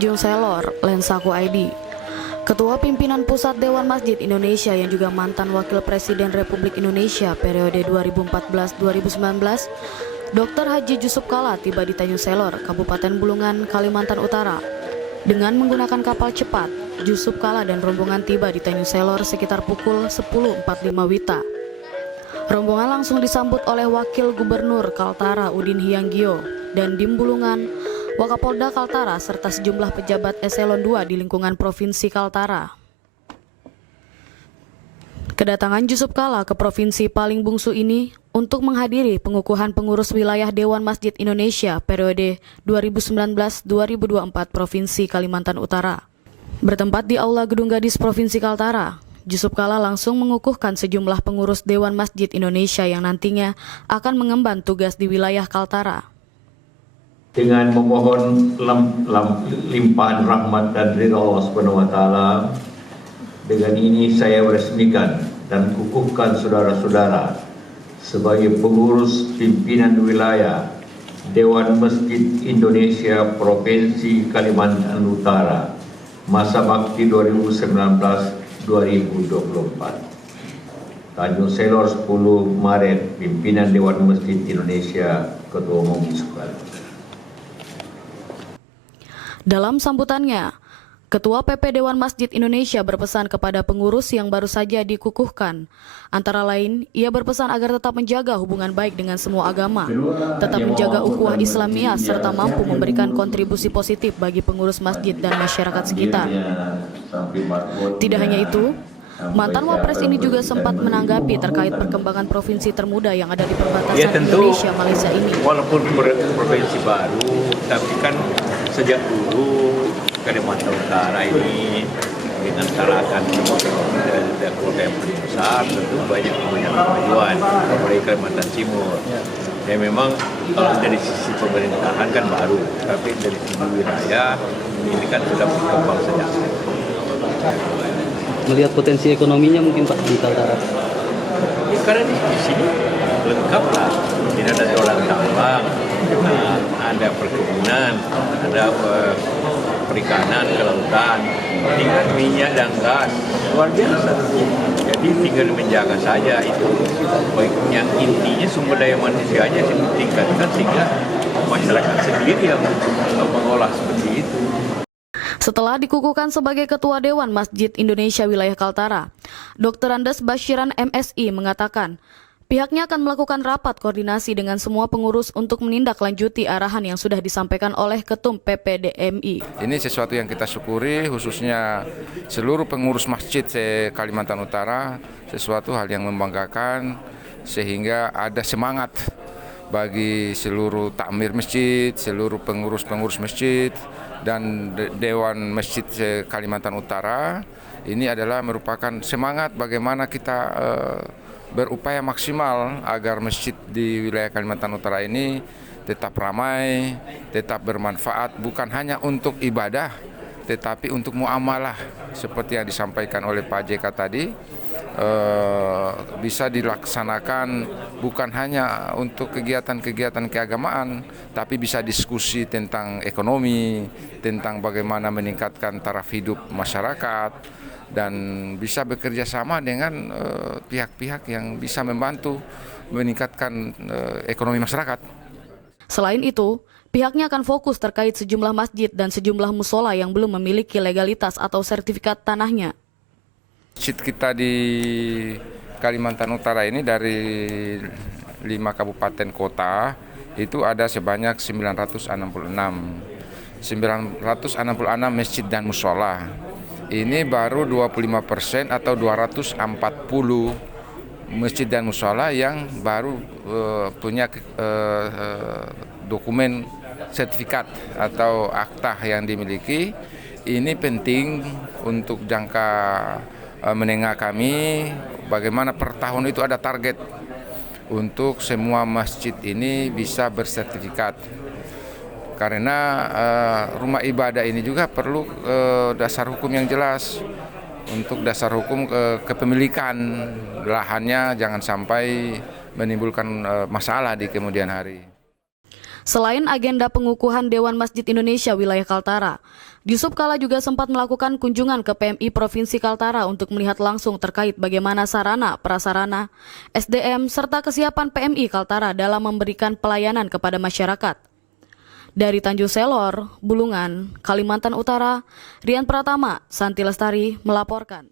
Tanjung Selor, Lensaku ID. Ketua Pimpinan Pusat Dewan Masjid Indonesia yang juga mantan Wakil Presiden Republik Indonesia periode 2014-2019, Dr. Haji Jusuf Kalla tiba di Tanjung Selor, Kabupaten Bulungan, Kalimantan Utara. Dengan menggunakan kapal cepat, Jusuf Kalla dan rombongan tiba di Tanjung Selor sekitar pukul 10.45 WITA. Rombongan langsung disambut oleh Wakil Gubernur Kaltara Udin Hyang-gyo dan Dim Bulungan, Wakapolda Kaltara serta sejumlah pejabat eselon 2 di lingkungan Provinsi Kaltara. Kedatangan Jusuf Kalla ke provinsi paling bungsu ini untuk menghadiri pengukuhan pengurus wilayah Dewan Masjid Indonesia periode 2019-2024 Provinsi Kalimantan Utara. Bertempat di Aula Gedung Gadis Provinsi Kaltara, Jusuf Kalla langsung mengukuhkan sejumlah pengurus Dewan Masjid Indonesia yang nantinya akan mengemban tugas di wilayah Kaltara. Dengan memohon limpahan rahmat dan ridha Allah Subhanahu wa taala, dengan ini saya meresmikan dan kukuhkan saudara-saudara sebagai pengurus pimpinan wilayah Dewan Masjid Indonesia Provinsi Kalimantan Utara masa bakti 2019-2024. Tanjung Selor 10 Maret, pimpinan Dewan Masjid Indonesia, Ketua Umum Jusuf Kalla. Dalam sambutannya, Ketua PP Dewan Masjid Indonesia berpesan kepada pengurus yang baru saja dikukuhkan. Antara lain, ia berpesan agar tetap menjaga hubungan baik dengan semua agama, tetap menjaga ukhuwah Islamiyah, serta mampu memberikan kontribusi positif bagi pengurus masjid dan masyarakat sekitar. Tidak hanya itu, mantan Wapres ini juga sempat menanggapi terkait perkembangan provinsi termuda yang ada di perbatasan Indonesia-Malaysia ini. Walaupun provinsi baru, tapi kan sejak dulu Kalimantan Utara ini dengan syarakat keluarga yang paling besar, tentu banyak kemajuan dari Kalimantan Timur. Ya memang kalau dari sisi pemerintahan kan baru, tapi dari sisi wilayah ini kan sudah berkembang sejak. Melihat potensi ekonominya mungkin Pak di Kaltara? Ya, karena di sini lengkap lah, tidak ada orang tambang, ada perkebunan, ada perikanan, kelautan, tinggal minyak dan gas, luar biasa. Jadi tinggal menjaga saja itu. Yang intinya sumber daya manusianya ditingkatkan sehingga masyarakat sendiri yang mengolah seperti itu. Setelah dikukuhkan sebagai Ketua Dewan Masjid Indonesia Wilayah Kaltara, Dr. Andes Bashiran MSI mengatakan pihaknya akan melakukan rapat koordinasi dengan semua pengurus untuk menindaklanjuti arahan yang sudah disampaikan oleh Ketum PPDMI. Ini sesuatu yang kita syukuri, khususnya seluruh pengurus masjid Kalimantan Utara, sesuatu hal yang membanggakan sehingga ada semangat bagi seluruh takmir masjid, seluruh pengurus-pengurus masjid, dan Dewan Masjid Kalimantan Utara. Ini adalah merupakan semangat bagaimana kita berupaya maksimal agar masjid di wilayah Kalimantan Utara ini tetap ramai, tetap bermanfaat, bukan hanya untuk ibadah, tetapi untuk muamalah seperti yang disampaikan oleh Pak JK tadi. Bisa dilaksanakan bukan hanya untuk kegiatan-kegiatan keagamaan, tapi bisa diskusi tentang ekonomi, tentang bagaimana meningkatkan taraf hidup masyarakat, dan bisa bekerja sama dengan pihak-pihak yang bisa membantu meningkatkan ekonomi masyarakat. Selain itu, pihaknya akan fokus terkait sejumlah masjid dan sejumlah musola yang belum memiliki legalitas atau sertifikat tanahnya. Masjid kita di Kalimantan Utara ini dari 5 kabupaten kota itu ada sebanyak 966 masjid dan musola. Ini baru 25% atau 240 masjid dan musola yang baru punya dokumen sertifikat atau akta yang dimiliki. Ini penting untuk jangka menengah kami, bagaimana per tahun itu ada target untuk semua masjid ini bisa bersertifikat. Karena rumah ibadah ini juga perlu dasar hukum yang jelas. Untuk dasar hukum kepemilikan lahannya jangan sampai menimbulkan masalah di kemudian hari. Selain agenda pengukuhan Dewan Masjid Indonesia wilayah Kaltara, Yusuf Kala juga sempat melakukan kunjungan ke PMI Provinsi Kaltara untuk melihat langsung terkait bagaimana sarana, prasarana, SDM, serta kesiapan PMI Kaltara dalam memberikan pelayanan kepada masyarakat. Dari Tanjung Selor, Bulungan, Kalimantan Utara, Rian Pratama, Santi Lestari melaporkan.